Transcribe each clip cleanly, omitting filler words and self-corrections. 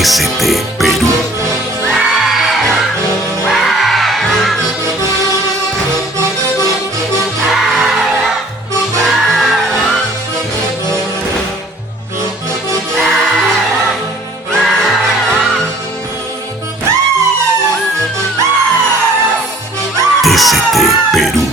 TCT Perú. TCT Perú.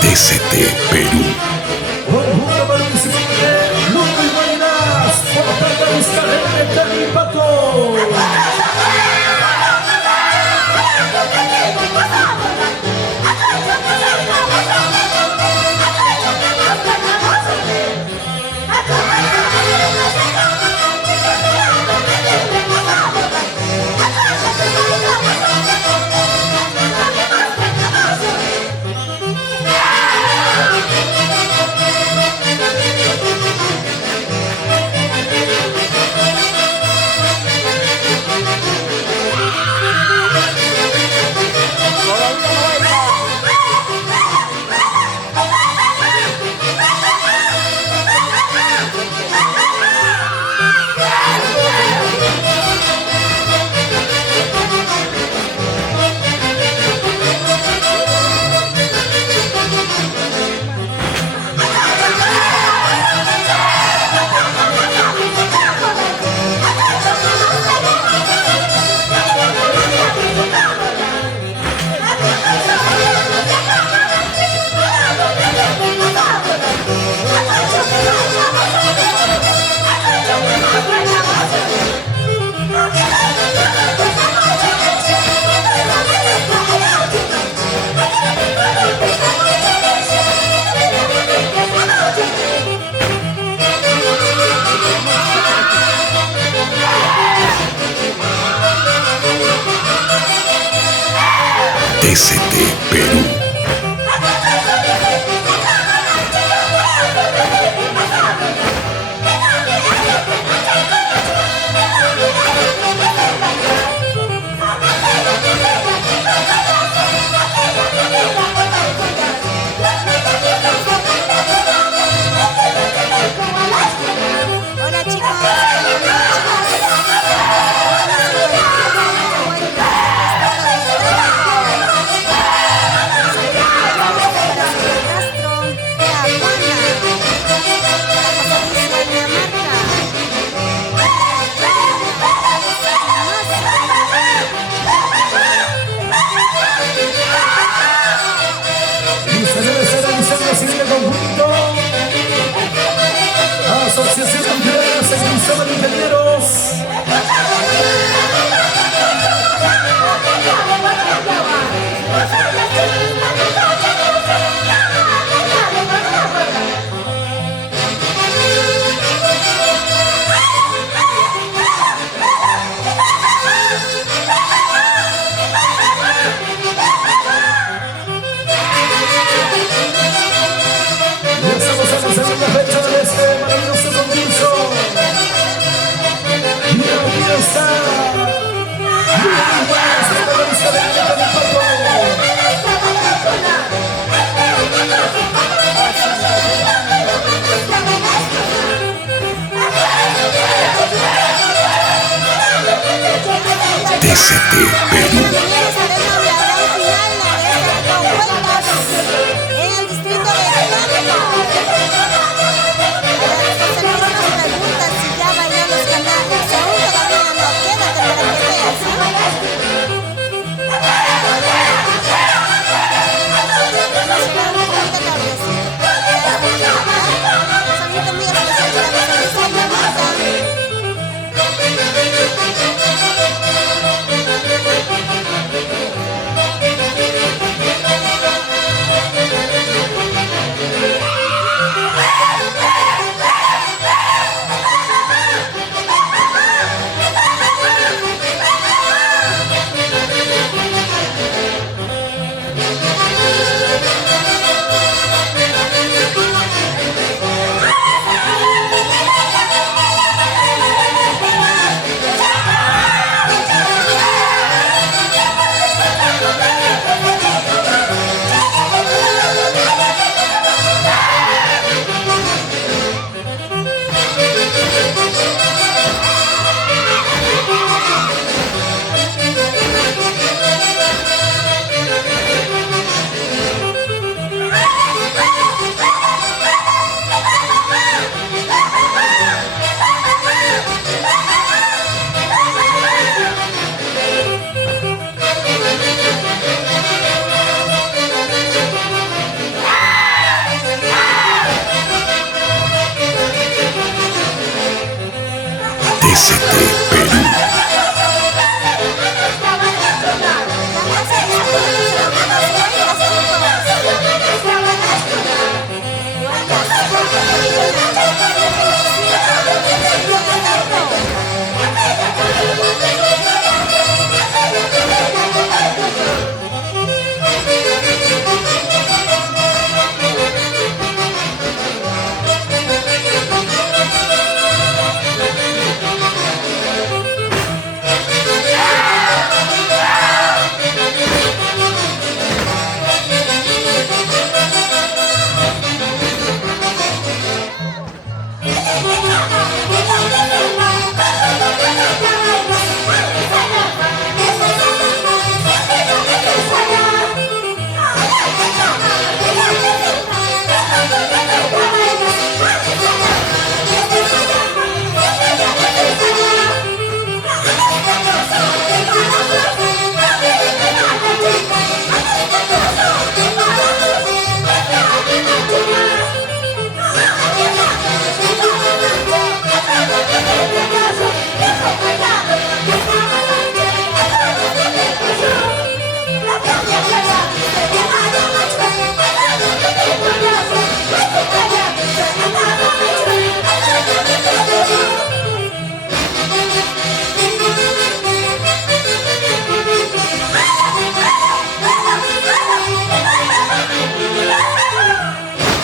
TCT Perú. Conjunto participante, Luco y Marinas, protagonista del impacto. TCT Perú. Hola chicos. TCT Perú. También estaremos en la gran final de estas dos vueltas en el distrito de Tulanco. José Luis nos pregunta si ya bailó los canales. Aún todavía no, quédate para que veas, ¿sí? Nos será un poquito tardecito, pero ya estamos acá. Saludo muy especial para José Luis Ayamata.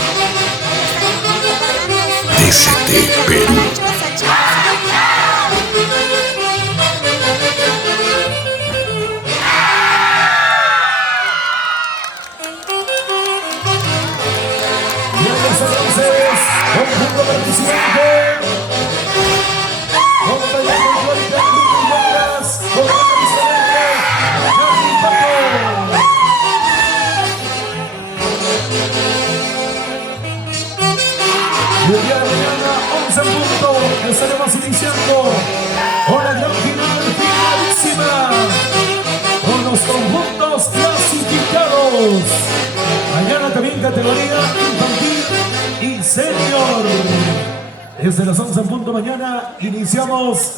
TCT Perú. TCT Perú. Conjunto participante, acompañando el Florida Club de Bailas, con el presidente Johnny Paco. Y el día de mañana, 11 en punto, estaremos iniciando una gran final finalísima con los conjuntos clasificados. Mañana también categoría infantil y senior. Desde las 11 en punto mañana iniciamos